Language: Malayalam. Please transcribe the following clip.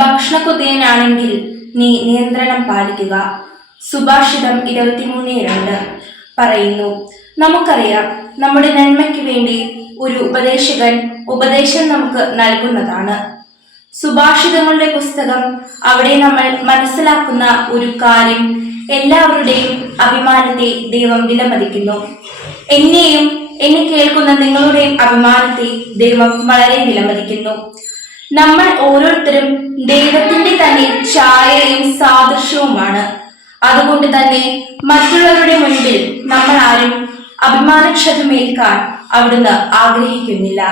ഭക്ഷണക്കൊതിയനാണെങ്കിൽ നീ നിയന്ത്രണം പാലിക്കുക. സുഭാഷിതം 23:2 പറയുന്നു. നമുക്കറിയാം, നമ്മുടെ നന്മയ്ക്ക് വേണ്ടി ഒരു ഉപദേശകൻ ഉപദേശം നമുക്ക് നൽകുന്നതാണ്. സുഭാഷിതങ്ങളുടെ പുസ്തകം, അവിടെ നമ്മൾ മനസ്സിലാക്കുന്ന ഒരു കാര്യം, എല്ലാവരുടെയും അഭിമാനത്തെ ദൈവം വിലമതിക്കുന്നു. എന്നെയും എന്നെ കേൾക്കുന്ന നിങ്ങളുടെയും അഭിമാനത്തെ ദൈവം വളരെ വിലമതിക്കുന്നു. നമ്മൾ ഓരോരുത്തരും ദൈവത്തിന്റെ തന്നെ ഛായയും സാദൃശ്യവുമാണ്. അതുകൊണ്ട് തന്നെ മറ്റുള്ളവരുടെ മുൻപിൽ നമ്മൾ ആരും അഭിമാനക്ഷതമേൽക്കാൻ അവിടുന്ന് ആഗ്രഹിക്കുന്നില്ല.